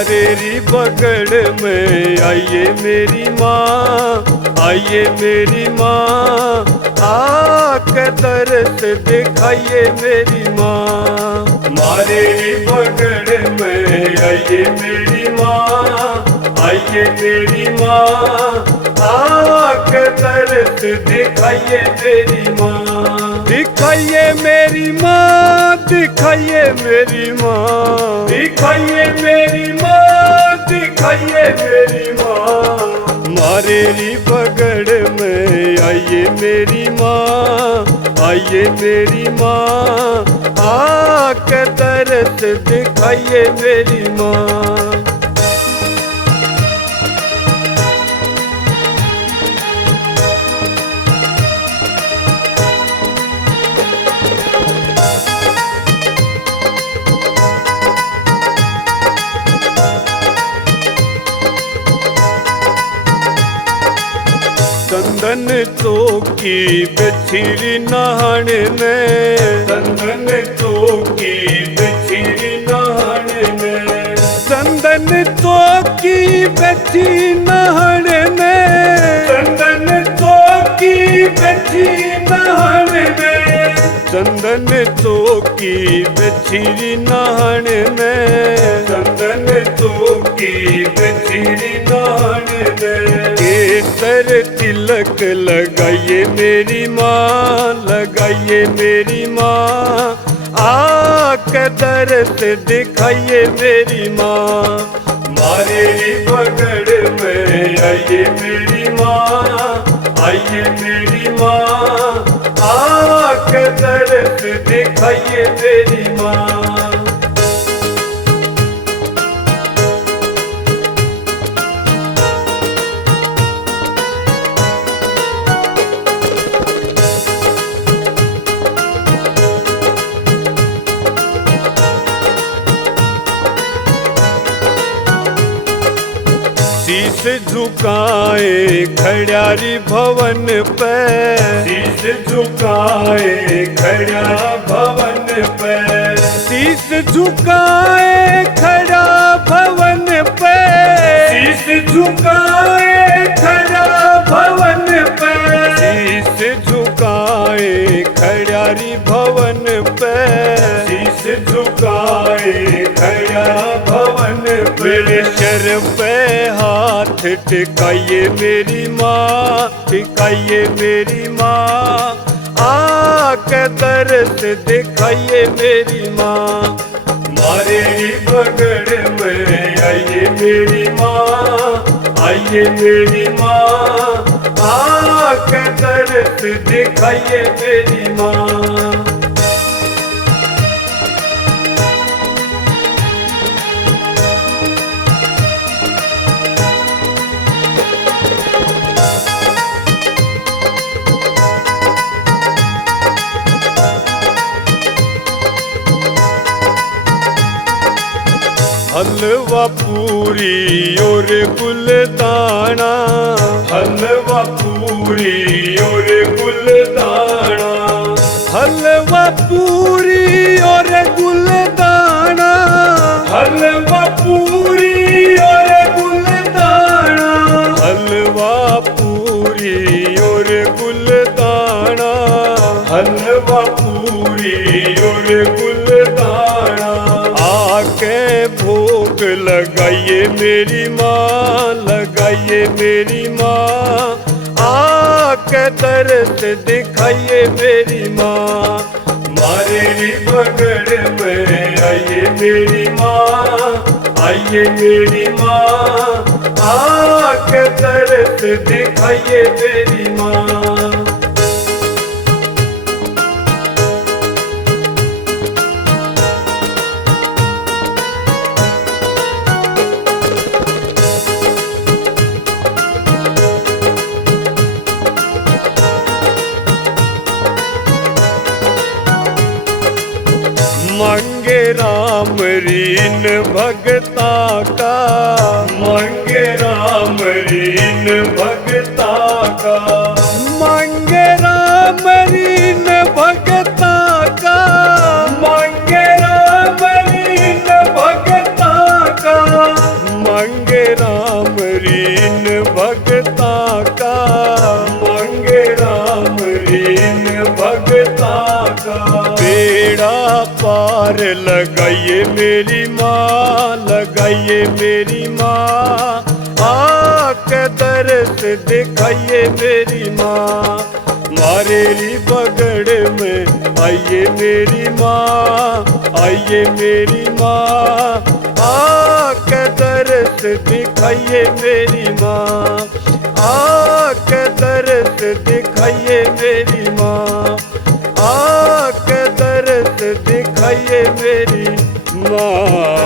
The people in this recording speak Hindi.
मारे री बगड़ में आइए मेरी माँ, आइए मेरी माँ, आके दर्द दिखाइए मेरी माँ। मारे री बगड़ में आइए मेरी माँ, आइए मेरी माँ, आके दर्द दिखाइए मेरी माँ। दिखाइए मेरी माँ, दिखाइए मेरी माँ, दिखाइए मेरी माँ, दिखाइए मेरी माँ। मारे री बगड़ में आइए मेरी माँ, आइए मेरी माँ, आके दर्द दिखाइए मेरी माँ। चंदन चौकी बिछड़ी नहान में, चंदन चौकी बिछड़ी नहान में, चंदन चौकी बिछड़ी नहान में, चंदन चौकी बिछड़ी नहान में, चंदन चौकी बिछड़ी नहान में, चंदन चौकी बिछड़ी नहान में। केसर तिलक लगाइए मेरी माँ, लगाइए मेरी माँ, आके दर्द दिखाइए मेरी माँ। मारे री बगड़ में आइए मेरी माँ, आइए मेरी माँ, आके दर्द दिखाइए मेरी माँ। शीश झुकाए खड़ियारी भवन पे, शीश झुकाए खड़ा भवन पे, शीश झुकाए खड़ा भवन पे, शीश झुकाए खड़ा भवन पे, शीश झुकाए खड़ियारी भवन पे, शीश झुकाए खड़ा भवन पे। शर पे हाथ टिकाइए मेरी माँ, टिकाइए मेरी माँ, आके दर्द दिखाइए मेरी माँ। मारे री बगड़ में आइए मेरी माँ, आइए मेरी माँ, आके दर्द दिखाइए मेरी माँ। हलवा पूरी और गुलदाना, हलवा पूरी और गुलदाना, हलवा पूरी और गुलदाना, हलवा पूरी और गुलदाना, हलवा पूरी और गुलदाना, हलवा पूरी और गुलदाना। आके भोग लगाइए मेरी माँ, लगाइए मेरी माँ, आके दर्द दिखाइए मेरी माँ। मारे री बगड़ में आइए मेरी माँ, आइए मेरी माँ, आके दर्द दिखाइए मेरी माँ। मांगे राम रीन भगता का, मांगे राम रीन भगता का, मांगे राम रीन भगता का, मांगे राम रीन भगता का। पार लगाइए मेरी माँ, लगाइए मेरी माँ, आके दर्द दिखाइए मेरी माँ। मारेली बगड़ में आइए मेरी माँ, आइए मेरी माँ, आके दर्द दिखाइए मेरी माँ, आके दर्द दिखाइए मेरी माँ, आके दर्द दिखाइए मेरी माँ।